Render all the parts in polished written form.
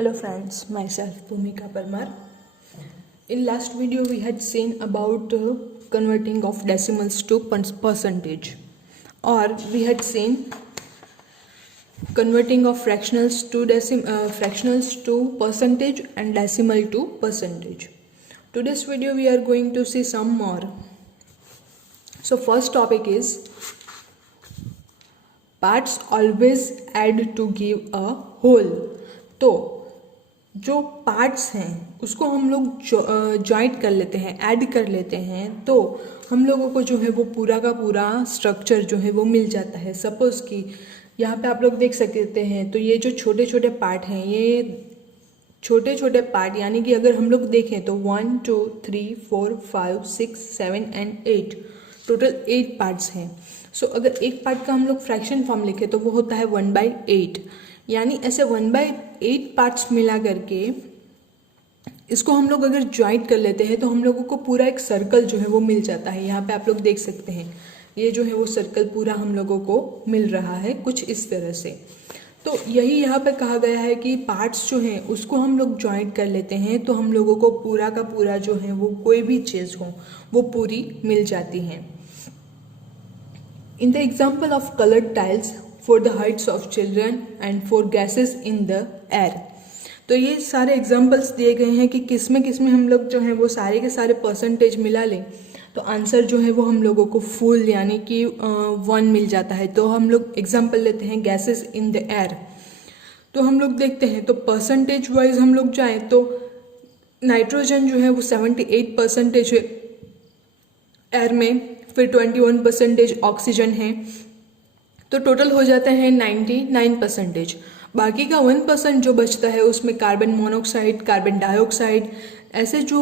Hello friends, myself Bhumika Parmar. In last video we had seen about converting of decimals to percentage, or we had seen converting of fractionals to percentage and decimal to percentage. Today's video we are going to see some more. So first topic is parts always add to give a whole. तो जो parts हैं उसको हम लोग joint कर लेते हैं, add कर लेते हैं, तो हम लोगों को जो है वो पूरा का पूरा स्ट्रक्चर जो है वो मिल जाता है। सपोज़ कि यहाँ पे आप लोग देख सकते हैं, तो ये जो छोटे छोटे पार्ट हैं, ये छोटे छोटे पार्ट यानी कि अगर हम लोग देखें तो 1 2 3 4 5 6 7 एंड 8 टोटल 8 पार्ट्स हैं। सो अगर एक पार्ट का हम लोग फ्रैक्शन फॉर्म लिखें तो वो होता है 1/8, यानी ऐसे 1/8 पार्ट्स मिला करके इसको हम लोग अगर ज्वाइंट कर लेते हैं तो हम लोगों को पूरा एक सर्कल जो है वो मिल जाता है। यहाँ पे आप लोग देख सकते हैं, ये जो है वो सर्कल पूरा हम लोगों को मिल रहा है कुछ इस तरह से। तो यही यहाँ पे कहा गया है कि पार्ट्स जो हैं उसको हम लोग ज्वाइंट कर लेते हैं तो हम लोगों को पूरा का पूरा जो है वो कोई भी चीज़ हो वो पूरी मिल जाती है। In the example of colored tiles for the heights of children and for gases in the air, तो ये सारे एग्जाम्पल्स दिए गए हैं कि किस में हम लोग जो है वो सारे के सारे परसेंटेज मिला लें तो आंसर जो है वो हम लोगों को फुल यानी कि 1 मिल जाता है। तो हम लोग एग्जाम्पल लेते हैं गैसेस इन द एयर। तो हम लोग देखते हैं तो परसेंटेज वाइज हम लोग जाएँ तो नाइट्रोजन जो है वो 78% है एयर में, फिर 21% ऑक्सीजन है, तो टोटल हो जाता है 99%। बाकी का 1% जो बचता है उसमें कार्बन मोनोऑक्साइड, कार्बन डाइऑक्साइड, ऐसे जो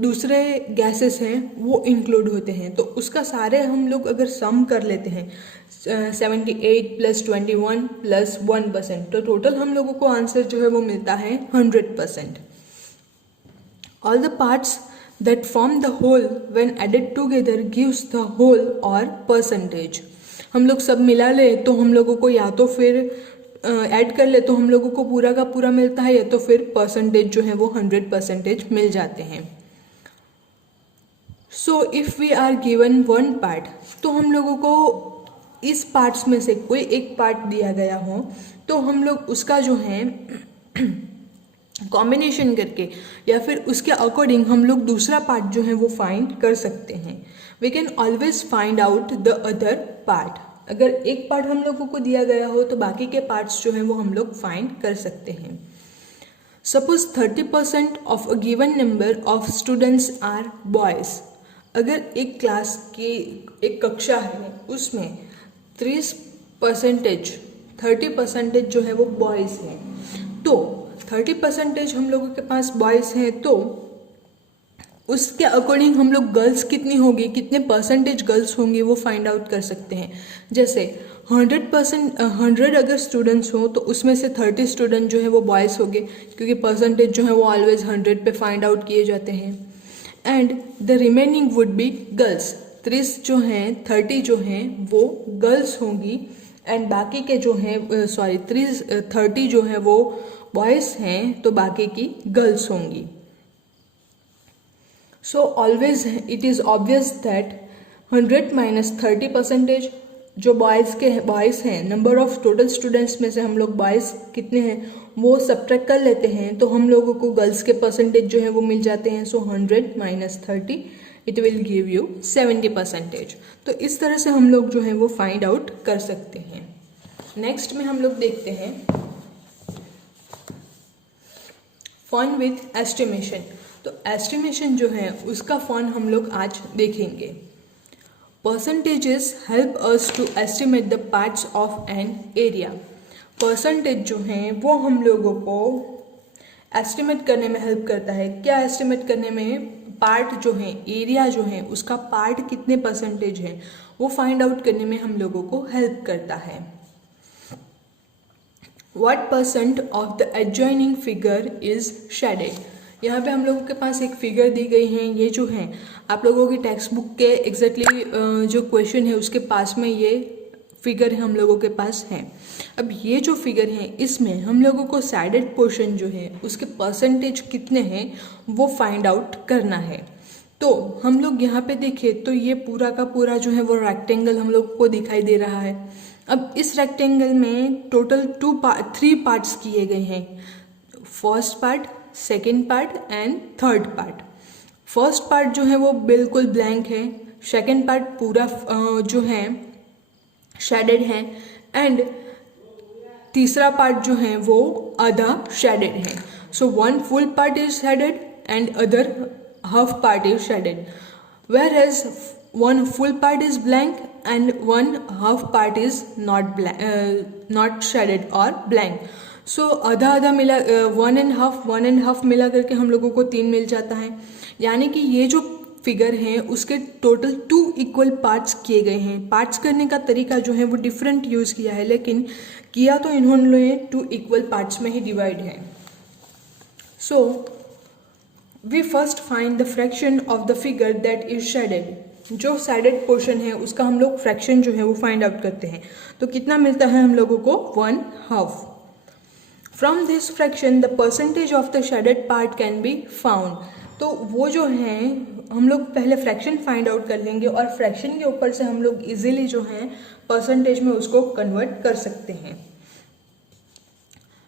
दूसरे गैसेस हैं वो इंक्लूड होते हैं। तो उसका सारे हम लोग अगर सम कर लेते हैं 78 + 21 + 1%, तो टोटल हम लोगों को आंसर जो है वो मिलता है 100%। All the parts that form the whole when added together gives the whole or percentage। हम लोग सब मिला ले तो हम लोगों को या तो फिर ऐड कर ले तो हम लोगों को पूरा का पूरा मिलता है, या तो फिर परसेंटेज जो है वो 100% मिल जाते हैं। So if we are given one part, तो हम लोगों को इस पार्ट्स में से कोई एक पार्ट दिया गया हो तो हम लोग उसका जो है कॉम्बिनेशन करके या फिर उसके अकॉर्डिंग हम लोग दूसरा पार्ट जो है वो फाइंड कर सकते हैं। We can always find out the other part. अगर एक पार्ट हम लोगों को दिया गया हो तो बाकी के पार्ट्स जो हैं वो हम लोग फाइंड कर सकते हैं। Suppose 30% of a given number of students are boys. अगर एक क्लास की एक कक्षा है उसमें 30% जो है वो बॉयज़ हैं, तो 30% हम लोगों के पास बॉयज़ हैं, तो उसके अकॉर्डिंग हम लोग गर्ल्स कितनी होगी, कितने परसेंटेज गर्ल्स होंगी वो फाइंड आउट कर सकते हैं। जैसे 100 अगर स्टूडेंट्स हो तो उसमें से 30 स्टूडेंट जो है वो बॉयज़ होंगे, क्योंकि परसेंटेज जो है वो ऑलवेज 100 पे फाइंड आउट किए जाते हैं। And the remaining would be girls. 30 जो जो हैं वो गर्ल्स होंगी, एंड बाकी के जो हैं 30 जो है वो बॉयज़ हैं, तो बाकी की गर्ल्स होंगी। So always it is obvious that 100 - 30% जो बॉयज़ हैं, नंबर ऑफ टोटल स्टूडेंट्स में से हम लोग बॉयज़ कितने हैं वो सब्ट्रैक्ट कर लेते हैं तो हम लोगों को गर्ल्स के परसेंटेज जो है वो मिल जाते हैं। सो 100 - 30 इट विल गिव यू 70%। तो इस तरह से हम लोग जो है वो फाइंड आउट कर सकते हैं। नेक्स्ट में हम लोग देखते हैं फन विथ एस्टिमेशन। तो एस्टिमेशन जो है उसका फन हम लोग आज देखेंगे। Percentages help us to estimate the parts of an area. Percentage जो हैं वो हम लोगों को एस्टिमेट करने में हेल्प करता है। क्या एस्टिमेट करने में? पार्ट जो है, एरिया जो है उसका पार्ट कितने परसेंटेज है वो फाइंड आउट करने में हम लोगों को हेल्प करता है। What % of the adjoining figure is shaded? यहाँ पे हम लोगों के पास एक फिगर दी गई है। ये जो है आप लोगों की टेक्स्ट बुक के एग्जैक्टली जो क्वेश्चन है उसके पास में ये फिगर हम लोगों के पास है। अब ये जो फिगर है इसमें हम लोगों को सैडेड पोर्शन जो है उसके परसेंटेज कितने हैं वो फाइंड आउट करना है। तो हम लोग यहाँ पे देखें तो ये पूरा का पूरा जो है वो रेक्टेंगल हम लोग को दिखाई दे रहा है। अब इस रेक्टेंगल में टोटल 3 पार्ट्स किए गए हैं, first part, second part and third part. First part जो है वो बिल्कुल ब्लैंक है, सेकेंड पार्ट पूरा जो है शेडेड है एंड तीसरा पार्ट जो है वो आधा शेडेड है। सो 1 full part is shaded and other half part is shaded, whereas 1 full part is blank and 1 half part is not shaded or blank. सो आधा आधा मिला 1 and half मिला करके हम लोगों को 3 मिल जाता है। यानी कि ये जो फिगर है उसके टोटल 2 इक्वल पार्ट्स किए गए हैं। पार्ट्स करने का तरीका जो है वो डिफरेंट यूज़ किया है, लेकिन किया तो इन्होंने 2 इक्वल पार्ट्स में ही डिवाइड है। So we first find the fraction of the figure that is shaded. जो शेडेड पोर्शन है उसका हम लोग फ्रैक्शन जो है वो फाइंड आउट करते हैं। तो कितना मिलता है हम लोगों को 1/2। From this fraction the percentage of the shaded part can be found. तो वो जो है हम लोग पहले फ्रैक्शन फाइंड आउट कर लेंगे और फ्रैक्शन के ऊपर से हम लोग इजीली जो है परसेंटेज में उसको कन्वर्ट कर सकते हैं।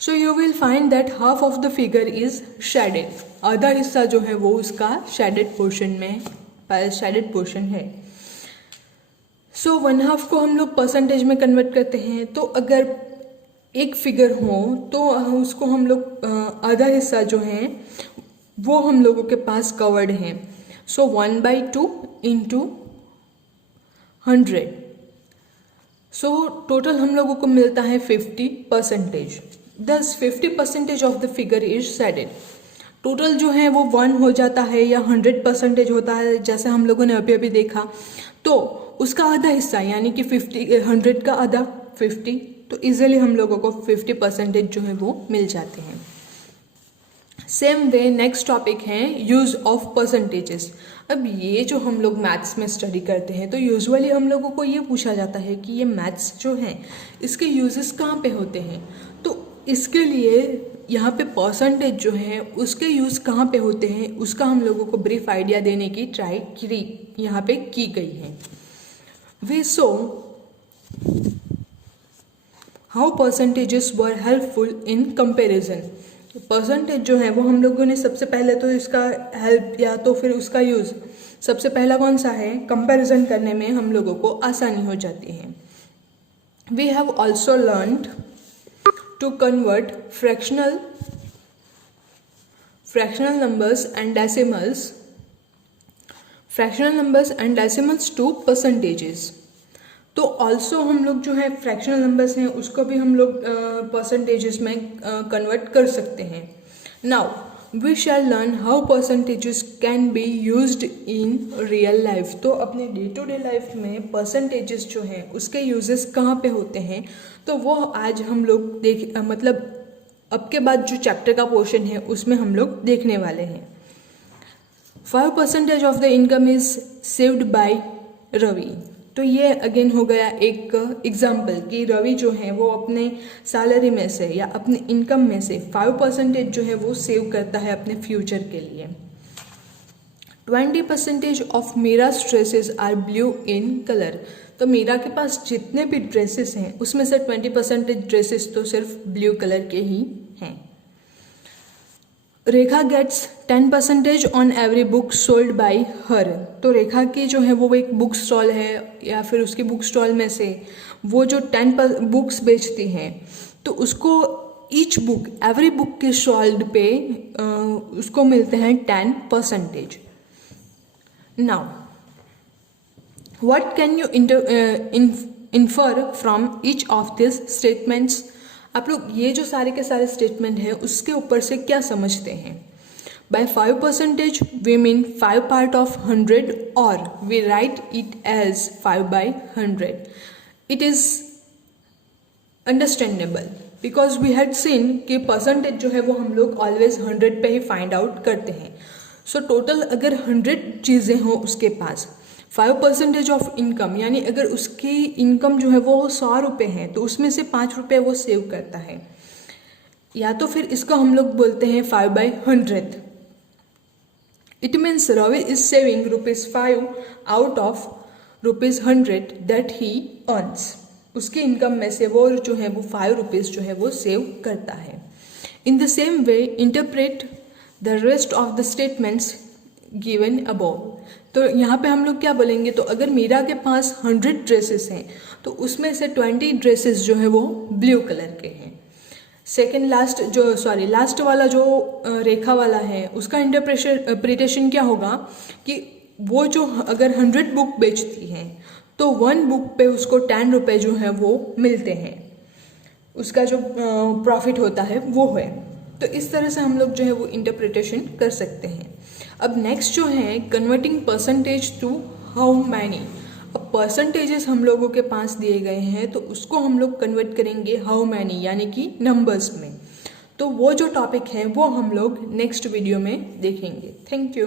So you will find that half of the figure is shaded. आधा हिस्सा जो है वो उसका शेडेड पोर्शन है। सो 1/2 को हम लोग परसेंटेज में कन्वर्ट करते हैं। तो अगर एक फिगर हो तो उसको हम लोग आधा हिस्सा जो है वो हम लोगों के पास कवर्ड है। सो 1/2 इंटू 100। सो टोटल हम लोगों को मिलता है 50%। दस 50% of the figure is shaded. Total जो है वो 1 हो जाता है या 100% होता है, जैसे हम लोगों ने अभी अभी देखा। तो उसका आधा हिस्सा यानी कि 100 का आधा 50, तो इजीली हम लोगों को 50% जो है वो मिल जाते हैं। सेम वे नेक्स्ट टॉपिक है यूज़ ऑफ परसेंटेजेस। अब ये जो हम लोग मैथ्स में स्टडी करते हैं तो यूजुअली हम लोगों को ये पूछा जाता है कि ये मैथ्स जो है इसके यूजेस कहाँ पे होते हैं। तो इसके लिए यहाँ पे परसेंटेज जो है उसके यूज़ कहाँ पे होते हैं उसका हम लोगों को ब्रीफ आइडिया देने की ट्राई यहाँ पे की गई है। We so how percentages were helpful in comparison. Percentage जो है वो हम लोगों ने सबसे पहले तो इसका हेल्प या तो फिर उसका यूज़ सबसे पहला कौन सा है, कंपैरिजन करने में हम लोगों को आसानी हो जाती है। We have also learned to convert fractional numbers and decimals to percentages. तो ऑल्सो हम लोग जो है फ्रैक्शनल नंबर्स हैं उसको भी हम लोग परसेंटेजेस में कन्वर्ट कर सकते हैं। Now we shall learn how percentages can be used in real life. तो अपने डे टू डे लाइफ में परसेंटेजेस जो हैं उसके यूजेस कहाँ पे होते हैं तो वो आज हम लोग मतलब अब के बाद जो चैप्टर का पोर्शन है उसमें हम लोग देखने वाले हैं। 5% of the income is saved by Ravi. तो ये अगेन हो गया एक एग्जाम्पल कि रवि जो है वो अपने सैलरी में से या अपने इनकम में से 5% जो है वो सेव करता है अपने फ्यूचर के लिए। 20% ऑफ मीरा's dresses are blue in colour. तो मीरा के पास जितने भी ड्रेसेस हैं उसमें से 20% ड्रेसेस तो सिर्फ ब्लू कलर के ही हैं। Rekha gets 10% on every book sold by her. तो रेखा की जो है वो एक बुक स्टॉल है या फिर उसकी बुक स्टॉल में से वो जो 10 बुक्स बेचती हैं तो उसको ईच बुक एवरी बुक के सोल्ड पे उसको मिलते हैं 10%। Now what can you infer from each of this statements. आप लोग ये जो सारे के सारे स्टेटमेंट हैं उसके ऊपर से क्या समझते हैं। By 5% we mean 5 part of 100 और we write it as 5/100। It is understandable because we had seen कि परसेंटेज जो है वो हम लोग ऑलवेज 100 पे ही फाइंड आउट करते हैं। सो टोटल अगर 100 चीज़ें हों उसके पास 5% ऑफ इनकम, यानी अगर उसकी इनकम जो है वो 100 रुपये है तो उसमें से 5 रुपये वो सेव करता है। या तो फिर इसको हम लोग बोलते हैं 5/100। It means Ravi is saving ₹5 out of ₹100 that he earns. उसकी इनकम में से वो जो है वो 5 रुपीज़ जो है वो सेव करता है। In the same way interpret the rest of the statements given above. तो यहाँ पे हम लोग क्या बोलेंगे, तो अगर मीरा के पास 100 ड्रेसेस हैं तो उसमें से 20 ड्रेसेस जो है वो ब्लू कलर के हैं। लास्ट वाला जो रेखा वाला है उसका इंटरप्रिटेशन क्या होगा कि वो जो अगर 100 बुक बेचती है तो 1 बुक पे उसको 10 रुपये जो है वो मिलते हैं, उसका जो प्रॉफिट होता है वो है। तो इस तरह से हम लोग जो है वो इंटरप्रिटेशन कर सकते हैं। अब नेक्स्ट जो है converting percentage to how many. अब परसेंटेजेस हम लोगों के पास दिए गए हैं तो उसको हम लोग कन्वर्ट करेंगे हाउ मैनी यानी कि नंबर्स में। तो वो जो टॉपिक है वो हम लोग नेक्स्ट वीडियो में देखेंगे। Thank you.